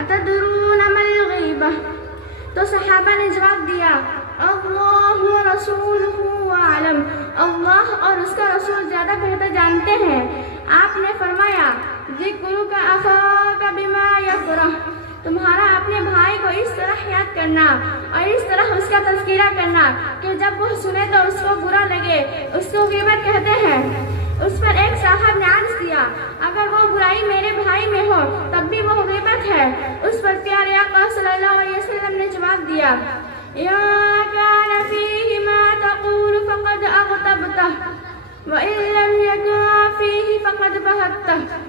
अतदरून मल गीबह, तो सहाबा ने जवाब दिया, अल्लाह व रसूलुहु आलम, अल्लाह और उसका रसूल ज्यादा बेहतर जानते हैं। आपने फरमाया, ज़िक्रुका अखाका बिमा यकरह, तुम्हारा अपने भाई को इस तरह याद करना और इस तरह उसका तज़किरा करना कि जब वो सुने तो उसको बुरा लगे, उसको गीबत कहते हैं। उस पर एक साहब ने अर्ज़ किया, अगर वो बुराई मेरे भाई में हो तब भी वो गीबत है। उस पर प्यारे आका सल्लल्लाहु अलैहि वसल्लम ने जवाब दिया, या कान फीहि मा तक़ूल फ़क़द अग़तबतह व इन लम यकुन फीहि फ़क़द बहतह।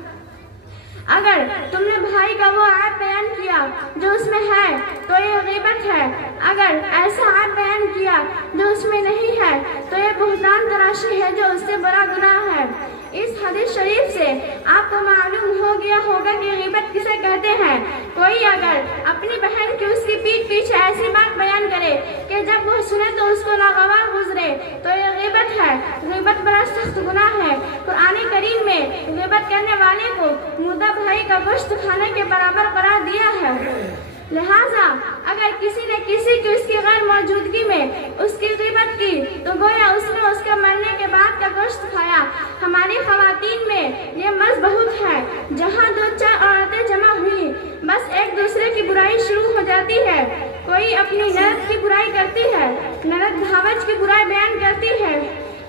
अगर तुमने भाई का वो ऐब बयान किया जो उसमें है तो ये गीबत है, अगर ऐसा ऐब बयान किया जो उसमें नहीं है तो ये बुहतान तराशी है जो उससे बड़ा गुनाह है। इस हदीस शरीफ से आपको मालूम हो गया होगा कि गीबत किसे कहते हैं। कोई अगर अपनी बहन की उसकी पीठ पीछे ऐसी बात बयान करे कि जब वो सुने तो उसको नागवार गुजरे तो ये गीबत है। गीबत बड़ा सख्त गुनाह है। कुरान करीम में गीबत करने वाले को मुर्दा भाई का गोश्त खाने के बराबर करार दिया है। लिहाजा अगर किसी ने किसी की उसकी गैर मौजूदगी में उसकी गीबत की तो गोया उसने उसके मरने के बाद का गोश्त खाया। हमारी ख़वातीन में ये मर्ज बहुत है, जहाँ दो चार औरतें जमा हुई बस एक दूसरे की बुराई शुरू हो जाती है। कोई अपनी ननद की बुराई करती है, ननद भावज की बुराई बयान करती है,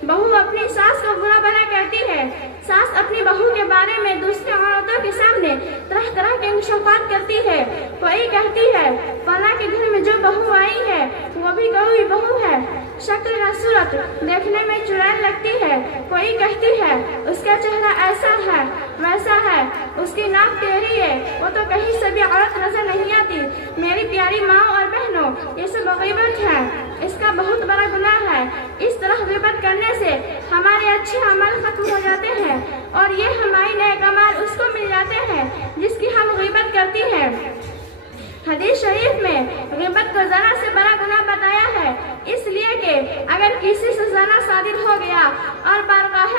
बहू अपनी सास को बुरा भला कहती है, सास अपनी बहू के बारे में दूसरी औरतों के सामने तरह तरह के इंकशाफात करती है। कोई कहती है फला के घर में जो बहू आई है वो भी कोई बहू है, शक्ल या सूरत देखने में चुड़ैल लगती है। कोई कहती है उसका चेहरा ऐसा है वैसा है, उसकी नाक टेढ़ी है, वो तो कहीं से भी औरत नजर नहीं आती। मेरी प्यारी माँ और बहनों, ये सब गीबत है, इसका बहुत बड़ा गुनाह है। इस तरह गीबत करने से हमारे अच्छे अमल खत्म हो जाते हैं और ये हमारे नेक अमाल उसको मिल जाते हैं जिसकी हम गीबत करती हैं। हदीस शरीफ में गीबत को ज़ना से बड़ा गुनाह बताया है, इसलिए कि अगर किसी से ज़ना सादिर हो गया और बारगाह